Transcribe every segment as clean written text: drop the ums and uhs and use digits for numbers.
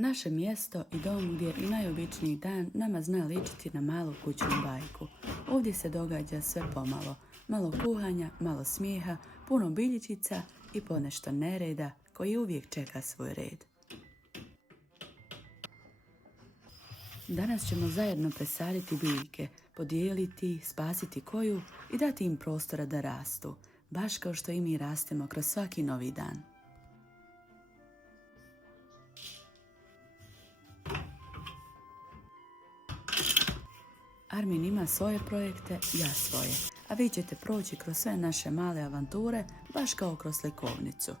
Naše mjesto i dom gdje i najobičniji dan nama zna ličiti na malu kućnu bajku. Ovdje se događa sve pomalo. Malo kuhanja, malo smijeha, puno biljičica i ponešto nereda koji uvijek čeka svoj red. Danas ćemo zajedno presaditi biljke, podijeliti, spasiti koju i dati im prostora da rastu, baš kao što i mi rastemo kroz svaki novi dan. Armin ima svoje projekte, ja svoje, a vi ćete proći kroz sve naše male avanture, baš kao kroz slikovnicu.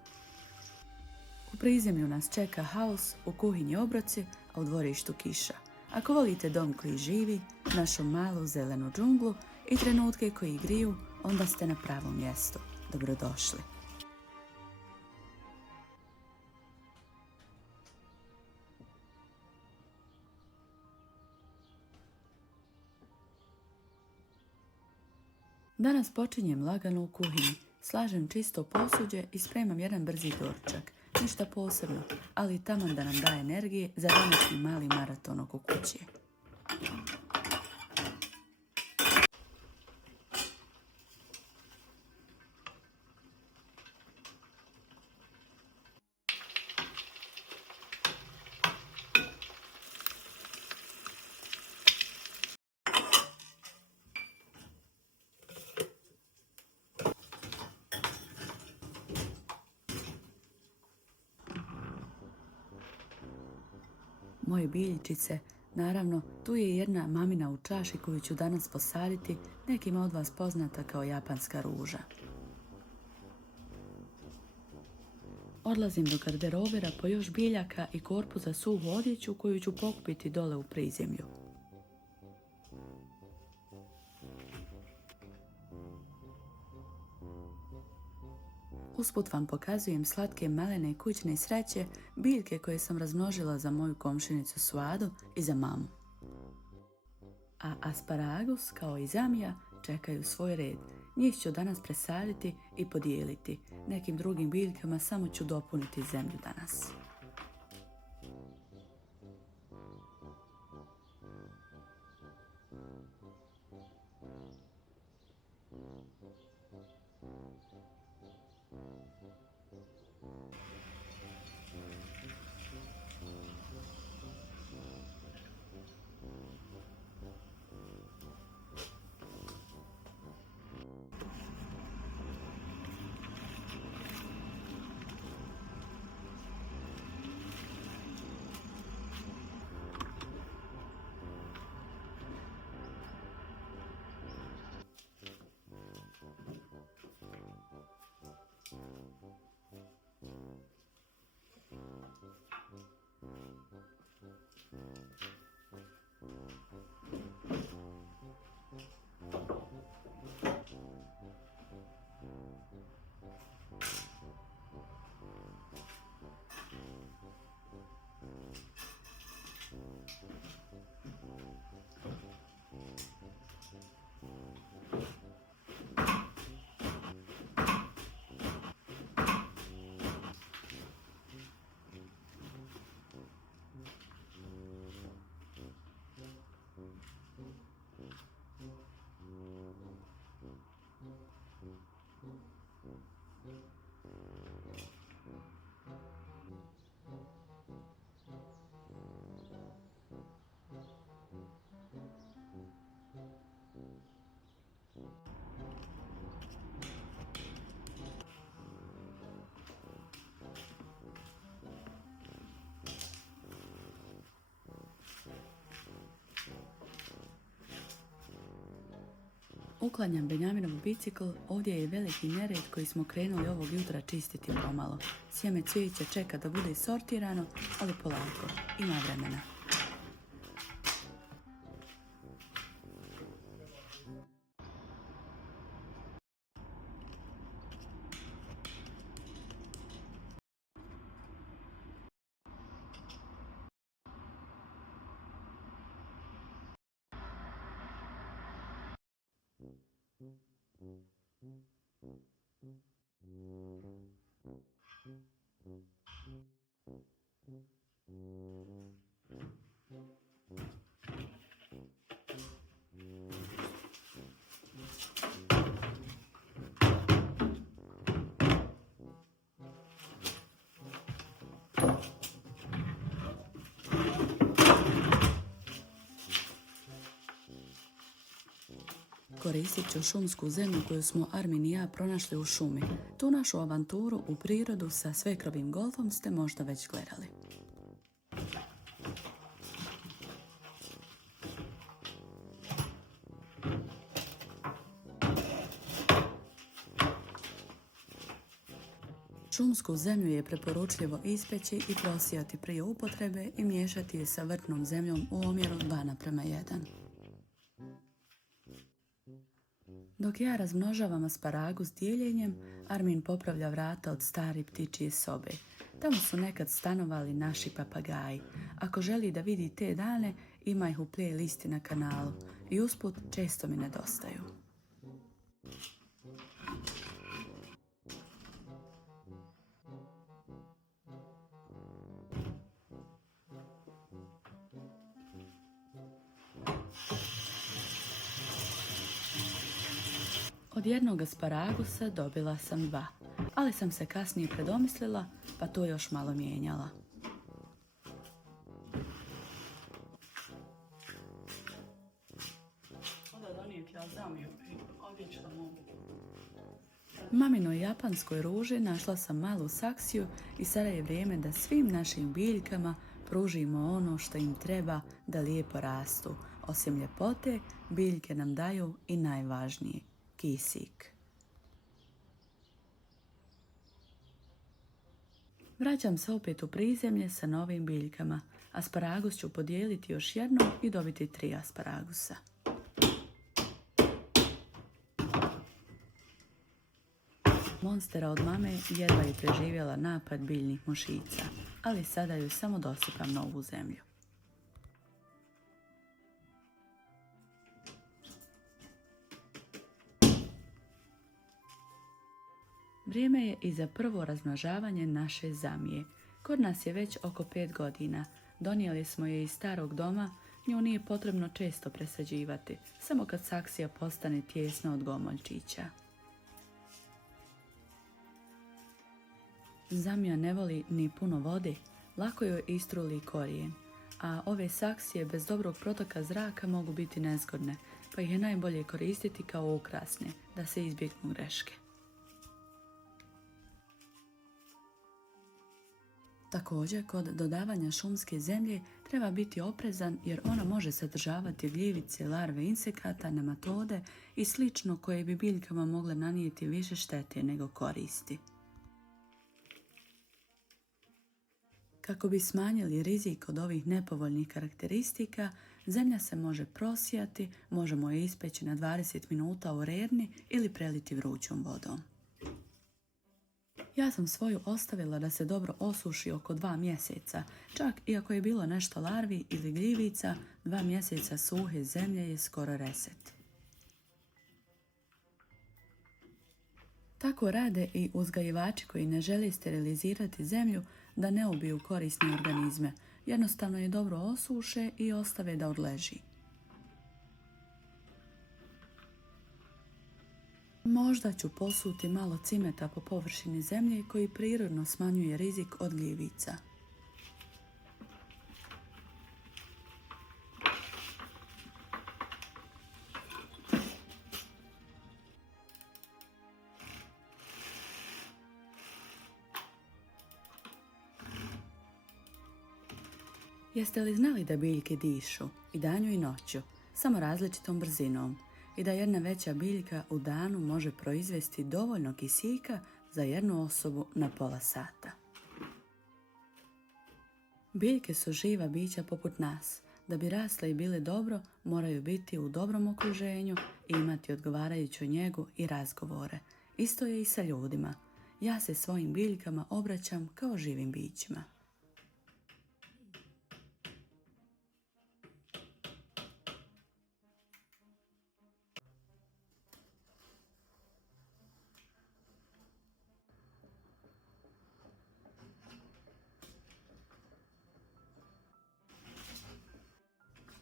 U prizemlju nas čeka haos, u kuhinji obroci, a u dvorištu kiša. Ako volite dom koji živi, našu malu zelenu džunglu i trenutke koji griju, onda ste na pravom mjestu. Dobrodošli. Danas počinjem lagano u kuhinji, slažem čisto posuđe i spremam jedan brzi doručak. Ništa posebno, ali taman da nam daje energije za današnji mali maraton oko kuće. Moje biljičice, naravno, tu je jedna mamina u čaši koju ću danas posaditi, nekima od vas poznata kao japanska ruža. Odlazim do garderobera po još biljaka i korpu za suhu odjeću koju ću pokupiti dole u prizemlju. Usput vam pokazujem slatke malene kućne sreće, biljke koje sam razmnožila za moju komšinicu Svadu i za mamu. A asparagus, kao i zamija, čekaju svoj red. Njih ću danas presaditi i podijeliti. Nekim drugim biljkama samo ću dopuniti zemlju danas. Uklanjam Benjaminov bicikl, ovdje je veliki nered koji smo krenuli ovog jutra čistiti pomalo. Sjeme cvijeća čeka da bude sortirano, ali polako, ima vremena. Koristit ću šumsku zemlju koju smo Armin i ja pronašli u šumi. Tu našu avanturu u prirodu sa svekrovim golfom ste možda već gledali. Šumsku zemlju je preporučljivo ispeći i prosijati prije upotrebe i miješati je sa vrtnom zemljom u omjeru 2:1. Dok ja razmnožavam asparagus dijeljenjem, Armin popravlja vrata od stare ptičje sobe. Tamo su nekad stanovali naši papagaji. Ako želi da vidi te dane, ima ih u playlisti na kanalu. I usput često mi nedostaju. Od jednog asparagusa dobila sam 2, ali sam se kasnije predomislila pa to još malo mijenjala. Maminoj japanskoj ruži našla sam malu saksiju i sada je vrijeme da svim našim biljkama pružimo ono što im treba da lijepo rastu. Osim ljepote, biljke nam daju i najvažnije, kisik. Vraćam se opet u prizemlje sa novim biljkama. Asparagus ću podijeliti još jednom i dobiti 3 asparagusa. Monstera od mame jedva je preživjela napad biljnih mušica, ali sada joj samo dosipam novu zemlju. Vrijeme je i za prvo razmnožavanje naše zamije. Kod nas je već oko 5 godina. Donijeli smo je iz starog doma, nju nije potrebno često presađivati, samo kad saksija postane tijesna od gomoljčića. Zamija ne voli ni puno vode, lako joj istruli korijen, a ove saksije bez dobrog protoka zraka mogu biti nezgodne, pa ih je najbolje koristiti kao ukrasne, da se izbjegnu greške. Također, kod dodavanja šumske zemlje treba biti oprezan jer ona može sadržavati gljivice, larve insekata, nematode i slično koje bi biljkama mogle nanijeti više štete nego koristi. Kako bi smanjili rizik od ovih nepovoljnih karakteristika, zemlja se može prosijati, možemo je ispeći na 20 minuta u rerni ili preliti vrućom vodom. Ja sam svoju ostavila da se dobro osuši oko 2 mjeseca, čak i ako je bilo nešto larvi ili gljivica, 2 mjeseca suhe zemlje je skoro reset. Tako rade i uzgajivači koji ne žele sterilizirati zemlju da ne ubiju korisne organizme, jednostavno je dobro osuše i ostave da odleži. Možda ću posuti malo cimeta po površini zemlje koji prirodno smanjuje rizik od gljivica. Jeste li znali da biljke dišu i danju i noću, samo različitom brzinom, i da jedna veća biljka u danu može proizvesti dovoljno kisika za jednu osobu na pola sata? Biljke su živa bića poput nas. Da bi rasle i bile dobro, moraju biti u dobrom okruženju i imati odgovarajuću njegu i razgovore. Isto je i sa ljudima. Ja se svojim biljkama obraćam kao živim bićima.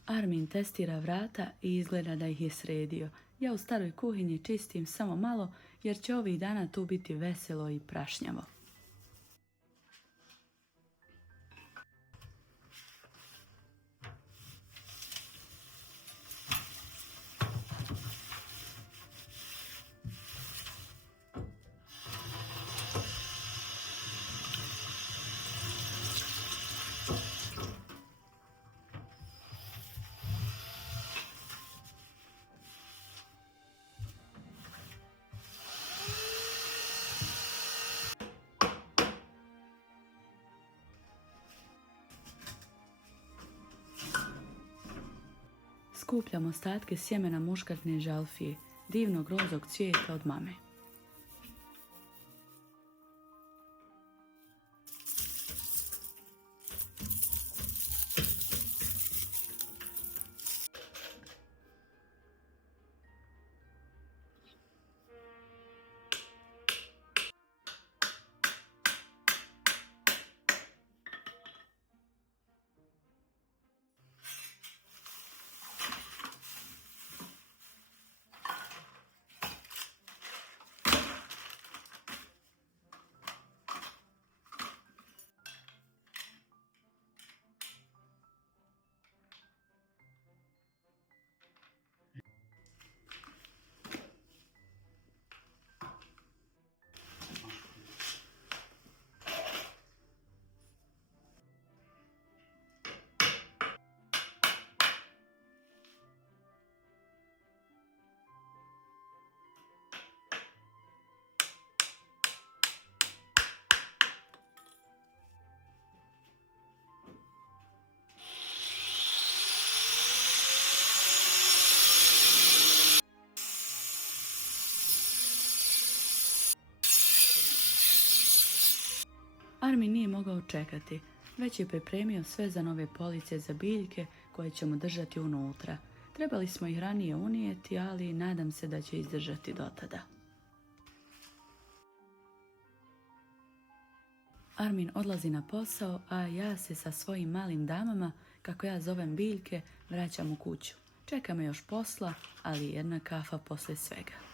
Armin testira vrata i izgleda da ih je sredio. Ja u staroj kuhinji čistim samo malo jer će ovih dana tu biti veselo i prašnjavo. Skupljam ostatke sjemena muškatne žalfije, divnog rozog cvijeta od mame. Armin nije mogao čekati, već je pripremio sve za nove police za biljke koje ćemo držati unutra. Trebali smo ih ranije unijeti, ali nadam se da će izdržati do tada. Armin odlazi na posao, a ja se sa svojim malim damama, kako ja zovem biljke, vraćam u kuću. Čeka me još posla, ali jedna kafa poslije svega.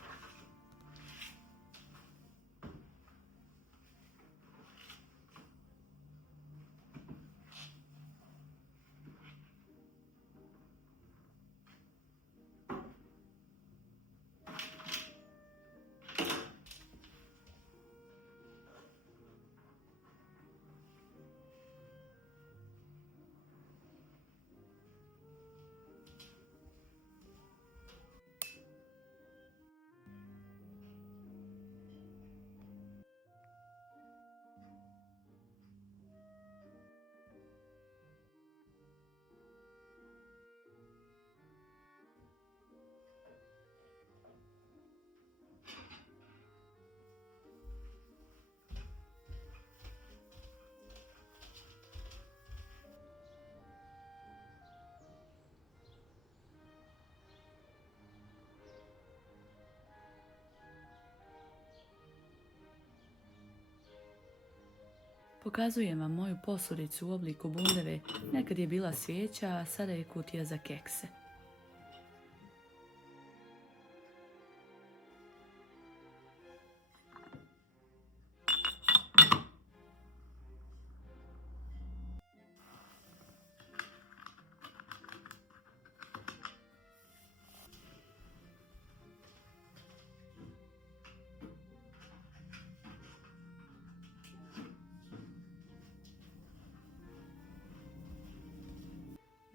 Pokazujem vam moju posudicu u obliku bundeve. Nekad je bila svijeća, a sada je kutija za kekse.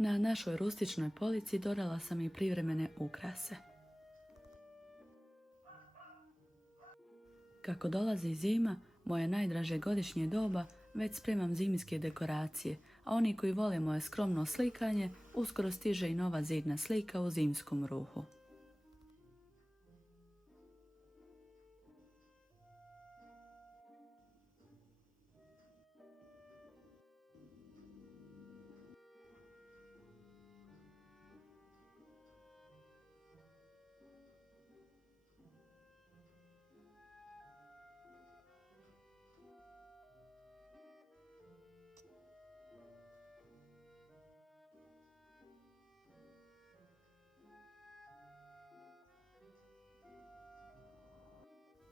Na našoj rustičnoj polici dodala sam i privremene ukrase. Kako dolazi zima, moje najdraže godišnje doba, već spremam zimske dekoracije, a oni koji vole moje skromno slikanje, uskoro stiže i nova zidna slika u zimskom ruhu.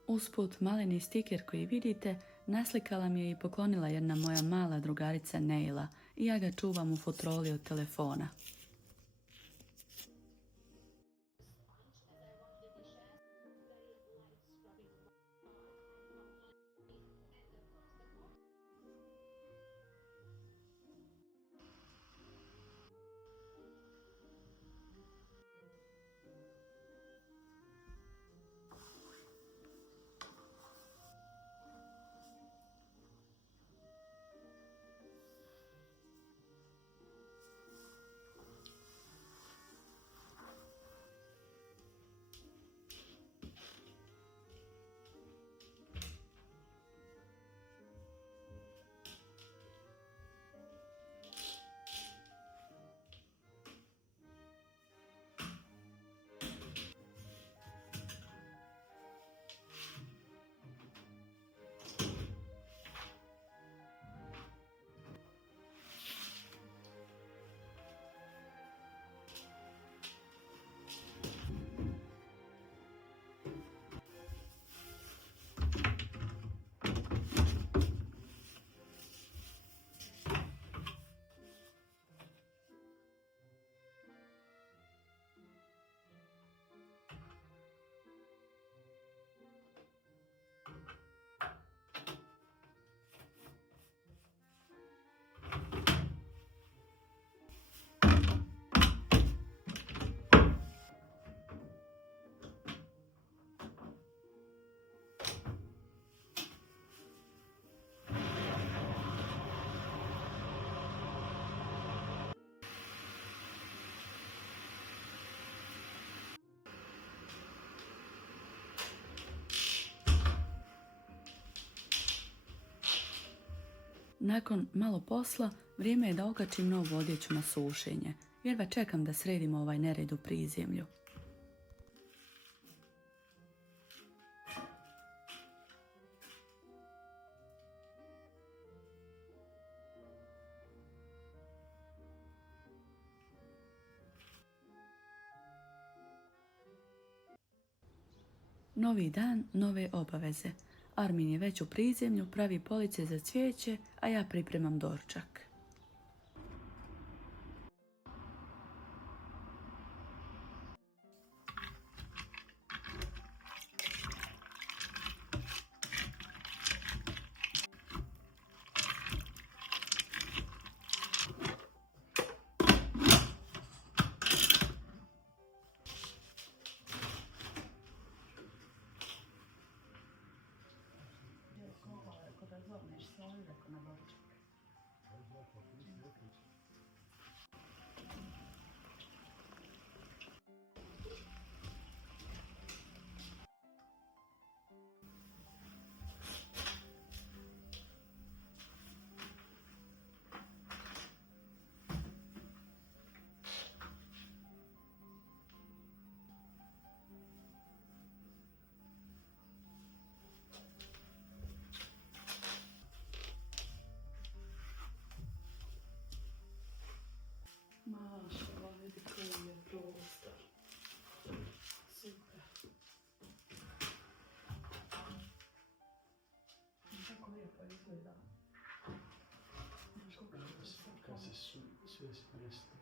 Usput, maleni stiker koji vidite naslikala mi je i poklonila jedna moja mala drugarica Neila i ja ga čuvam u futroli od telefona. Nakon malo posla, vrijeme je da okačim novu odjeću na sušenje. Jedva čekam da sredimo ovaj nered u prizemlju. Novi dan, nove obaveze. Armin je već u prizemlju, pravi police za cvijeće, a ja pripremam doručak. Mašala, vidi koji je prostor. Super. Kako lijepo izgleda. Kad se sve smjesti.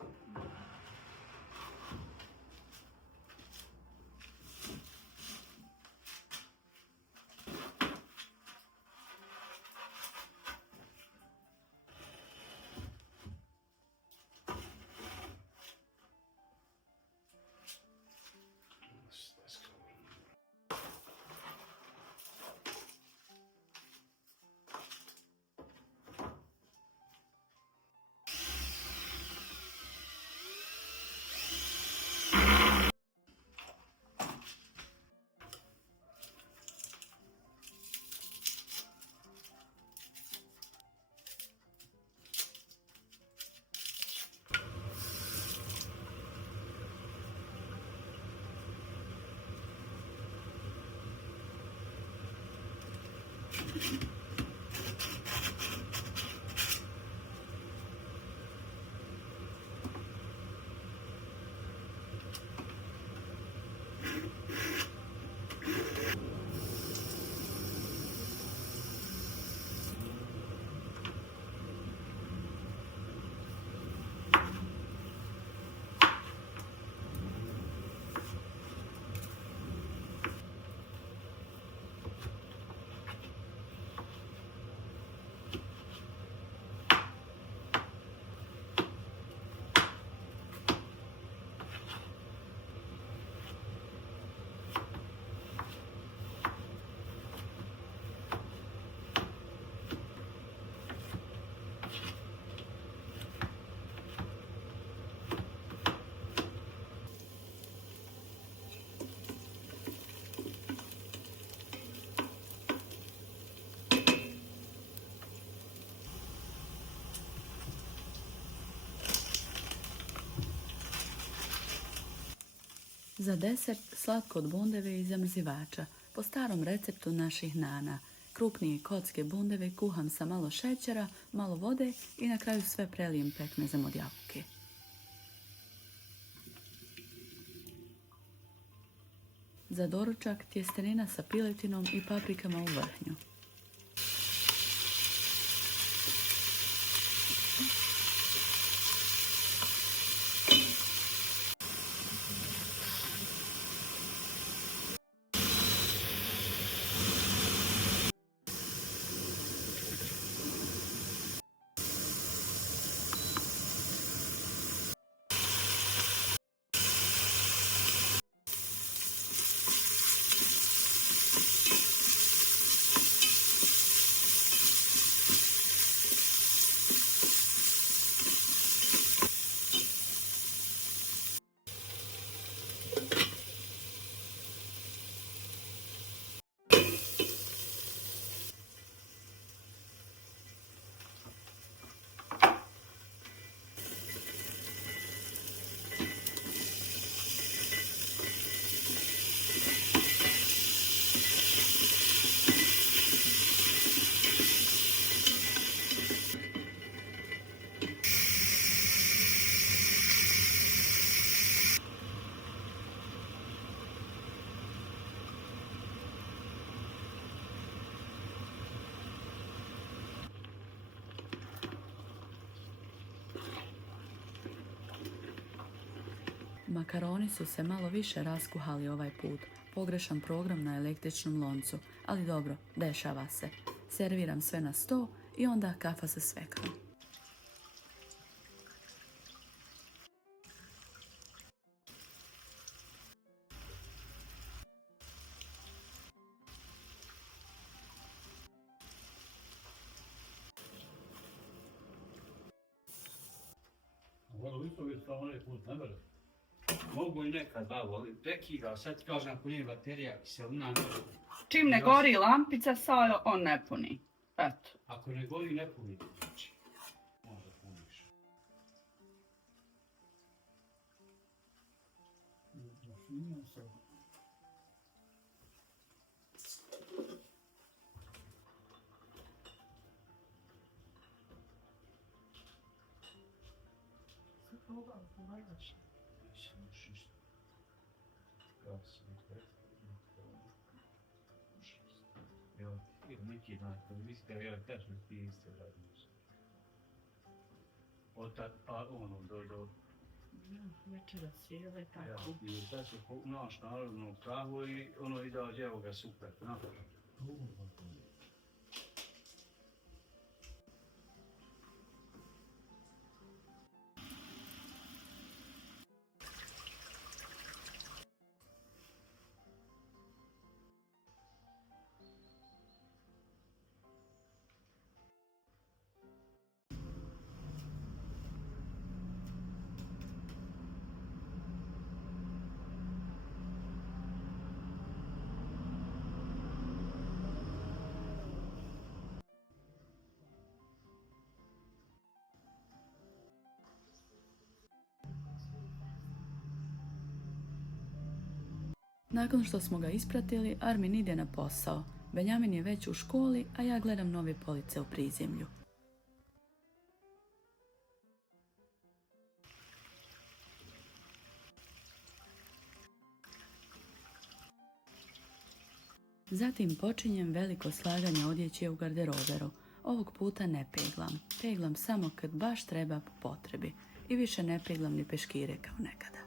Za desert slatko od bundeve i zamrzivača, po starom receptu naših nana. Krupnije kocke bundeve kuham sa malo šećera, malo vode i na kraju sve prelijem pekmezom od jabuke. Za doručak tjestenina sa piletinom i paprikama u vrhnju. Makaroni su se malo više raskuhali ovaj put. Pogrešan program na električnom loncu, ali dobro, dešava se. Serviram sve na sto i onda kafa sa svekrom. Ovo isto je samo onaj put, ne bere. Mogu i nekad, ali prekida, sad ti kažem ako nije baterija, kiselina ne. Čim ne gori lampica, sad on ne puni. Eto. Ako ne gori, ne puni. Znači, možda puniš. Zafinio se. Neki dan, kad mislite, ja tačno ti isto radiš. Pa ono, do... Večeras je ovaj Ja, tako. i sad se naš narodnu kavu i ono i da evo ga super. Nakon što smo ga ispratili, Armin ide na posao. Benjamin je već u školi, a ja gledam nove police u prizemlju. Zatim počinjem veliko slaganje odjeće u garderoberu. Ovog puta ne peglam. Peglam samo kad baš treba po potrebi. I više ne peglam ni peškire kao nekada.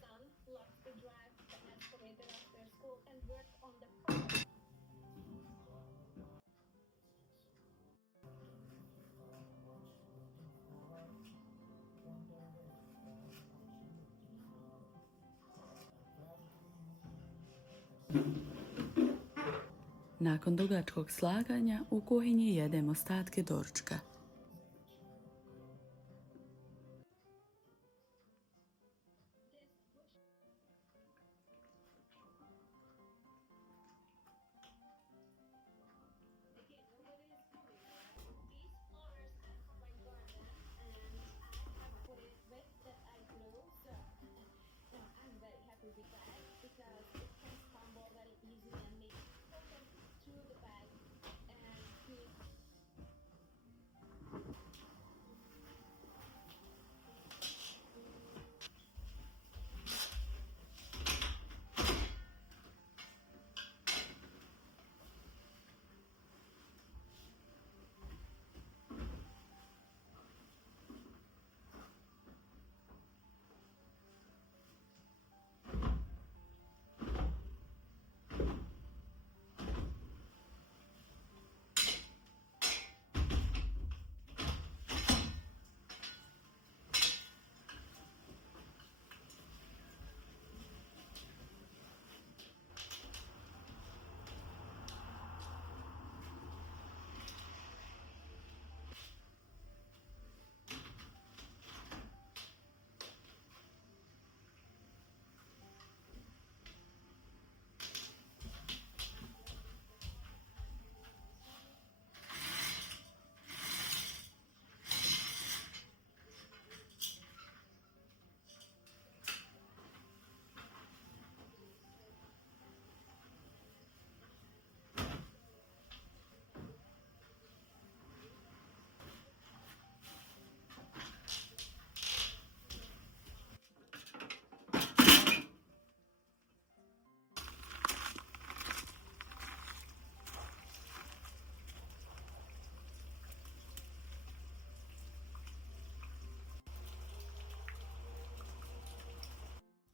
Son loves to drive the excavator after school and work on the car. Nakon dugačkog slaganja u kuhinji jedemo ostatke doručka. These flowers are from my garden and I have put it with the I glue. So I'm very happy with that because it can crumble very easily and make put them through the bag and keep.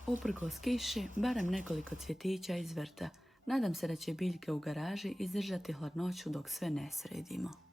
Uprkos kiši, barem nekoliko cvjetića iz vrta. Nadam se da će biljke u garaži izdržati hladnoću dok sve ne sredimo.